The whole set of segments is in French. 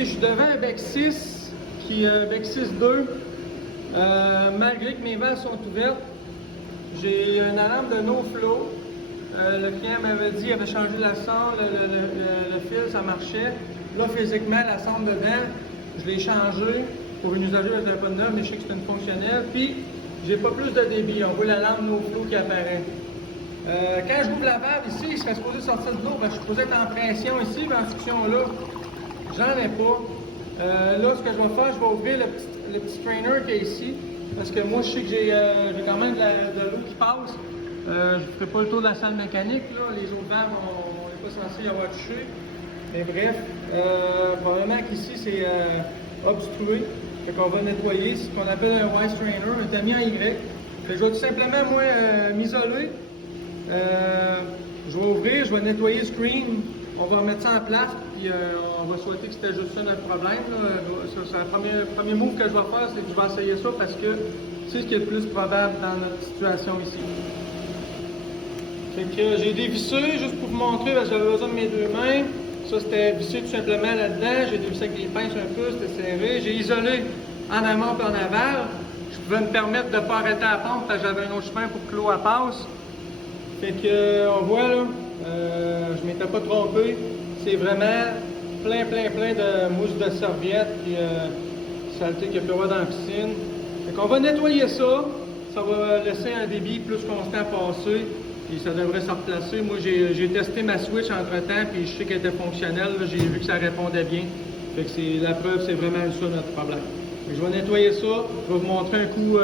je suis devant un bec 6, bec 6.2. Malgré que mes valves sont ouvertes, j'ai une alarme de no flow. Le client m'avait dit qu'il avait changé la sonde, le fil, ça marchait. Là, physiquement, la sonde dedans, je l'ai changé pour une usager de téléphone neuf, mais je sais que c'est une fonctionnelle. Puis, j'ai pas plus de débit. On voit l'alarme no flow qui apparaît. Quand je ouvre la valve ici, il serait supposé sortir de l'eau. Je suis supposé être en pression ici, mais en succion là, j'en ai pas. Là, ce que je vais faire, je vais ouvrir le petit strainer qui est ici. Parce que moi, je sais que j'ai quand même de l'eau qui passe. Je ne ferai pas le tour de la salle mécanique. Là. Les autres valves, on n'est pas censé y avoir touché. Mais bref, probablement qu'ici, c'est obstrué. Fait qu'on va nettoyer. C'est ce qu'on appelle un Y strainer, un tamis en Y. Fait que je vais tout simplement, moi, m'isoler. Je vais ouvrir, je vais nettoyer le screen. On va remettre ça en place, puis on va souhaiter que c'était juste ça notre problème. C'est le premier move que je vais faire, c'est que je vais essayer ça parce que c'est ce qui est le plus probable dans notre situation ici. Fait que j'ai dévissé, juste pour vous montrer, parce que j'avais besoin de mes deux mains. Ça, c'était vissé tout simplement là-dedans. J'ai dévissé avec des pinces un peu, c'était serré. J'ai isolé en amont et en aval. Je pouvais me permettre de ne pas arrêter la pompe parce que j'avais un autre chemin pour que l'eau passe. Fait que, on voit là, je m'étais pas trompé. C'est vraiment plein de mousse de serviette et saleté qu'il y a pu avoir dans la piscine. Fait qu'on va nettoyer ça. Ça va laisser un débit plus constant à passer. Puis ça devrait se replacer. Moi, j'ai testé ma switch entre-temps, puis je sais qu'elle était fonctionnelle. J'ai vu que ça répondait bien. Fait que la preuve, c'est vraiment ça notre problème. Fait que je vais nettoyer ça. Je vais vous montrer un coup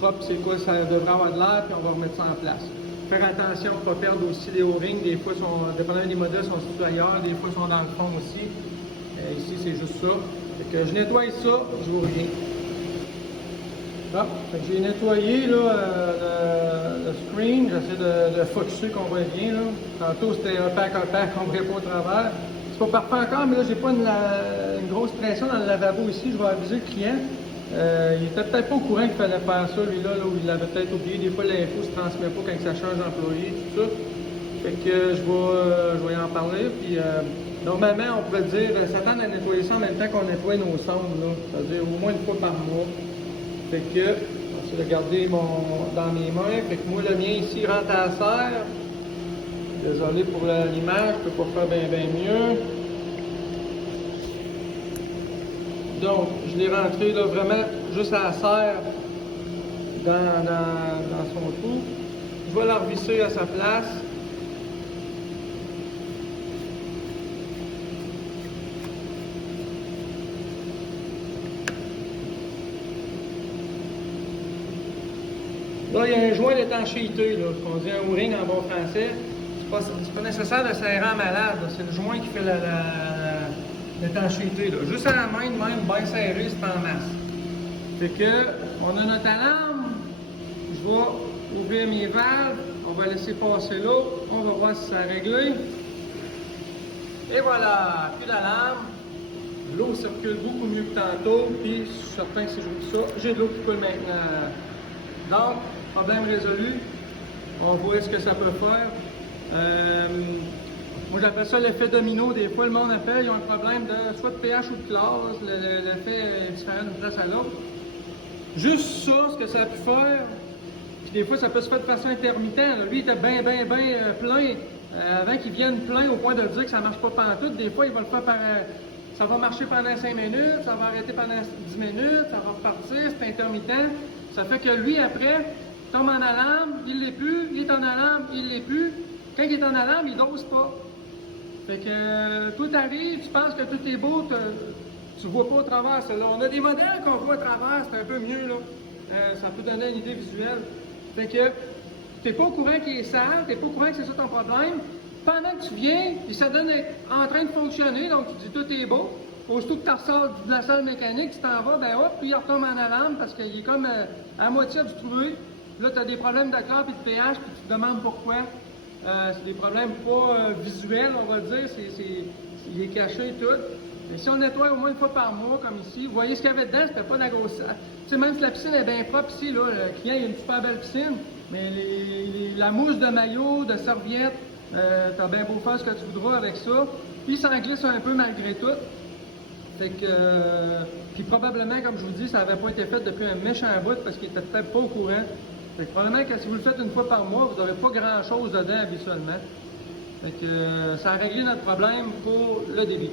propre, c'est quoi ça devrait avoir de l'air, puis on va remettre ça en place. Faire attention de ne pas perdre aussi les O-rings. Des fois, dépendamment des modèles, sont situés ailleurs. Des fois, ils sont dans le fond aussi. Ici, c'est juste ça. Fait que je nettoie ça, je vous reviens. Bon, j'ai nettoyé là, le screen. J'essaie de focusser qu'on voit bien. Là. Tantôt, c'était opaque, on ne voyait pas au travers. C'est pas parfait encore, mais là, j'ai pas une grosse pression dans le lavabo ici. Je vais aviser le client. Il était peut-être pas au courant qu'il fallait faire ça, lui-là, où il l'avait peut-être oublié. Des fois, l'info se transmet pas quand ça change d'employé, tout ça. Fait que je vais y en parler. Puis, normalement, on pourrait dire, s'attendre à nettoyer ça en même temps qu'on nettoie nos sondes, là. C'est-à-dire au moins une fois par mois. Fait que, je vais garder dans mes mains. Fait que moi, le mien ici, il rentre à la serre. Désolé pour l'image, je peux pas faire bien mieux. Donc, je l'ai rentré là, vraiment juste à la serre dans son trou. Je vais la revisser à sa place. Là, il y a un joint d'étanchéité, qu'on dit un O-ring en bon français. C'est pas nécessaire de serrer en malade, c'est le joint qui fait l'étanchéité. Juste à la main, même, bien serré, c'est en masse. Fait que, on a notre alarme. Je vais ouvrir mes valves. On va laisser passer l'eau. On va voir si ça a réglé. Et voilà, plus d'alarme. L'eau circule beaucoup mieux que tantôt. Puis, je suis certain que si je roule ça, j'ai de l'eau qui coule maintenant. Donc, problème résolu. On voit ce que ça peut faire. Moi, j'appelle ça l'effet domino. Des fois, le monde appelle, ils ont un problème soit de pH ou de classe. L'effet est différent d'une place à l'autre. Juste ça, ce que ça a pu faire, puis des fois, ça peut se faire de façon intermittente. Lui, il était bien plein. Avant qu'il vienne plein au point de dire que ça ne marche pas pantoute, des fois, il va le faire ça va marcher pendant 5 minutes, ça va arrêter pendant 10 minutes, ça va repartir, c'est intermittent. Ça fait que lui, après, tombe en alarme, il l'est plus, il est en alarme, il l'est plus. Quand il est en alarme, il dose pas. Fait que tout arrive, tu penses que tout est beau, tu vois pas au travers. Là. On a des modèles qu'on voit à travers, c'est un peu mieux, là. Ça peut donner une idée visuelle. Fait que tu n'es pas au courant qu'il est sale, tu n'es pas au courant que c'est ça ton problème. Pendant que tu viens, il se donne en train de fonctionner, donc tu dis tout est beau. Aussitôt que tu ressors de la salle mécanique, tu t'en vas, ben hop, puis il retombe en alarme parce qu'il est comme à moitié obstrué. Là, tu as des problèmes de chlore et de pH, puis tu te demandes pourquoi. C'est des problèmes pas visuels, on va dire, il est caché et tout. Mais si on nettoie au moins une fois par mois, comme ici, vous voyez ce qu'il y avait dedans, c'était pas de la grosse... Tu sais, même si la piscine est bien propre ici, là, le client, il a une super belle piscine, mais la mousse de maillot, de serviette, t'as bien beau faire ce que tu voudras avec ça, puis ça en glisse un peu malgré tout. Fait que, puis probablement, comme je vous dis, ça n'avait pas été fait depuis un méchant bout parce qu'il était peut-être pas au courant. Fait que probablement que si vous le faites une fois par mois, vous n'aurez pas grand-chose dedans habituellement. Fait que ça a réglé notre problème pour le débit.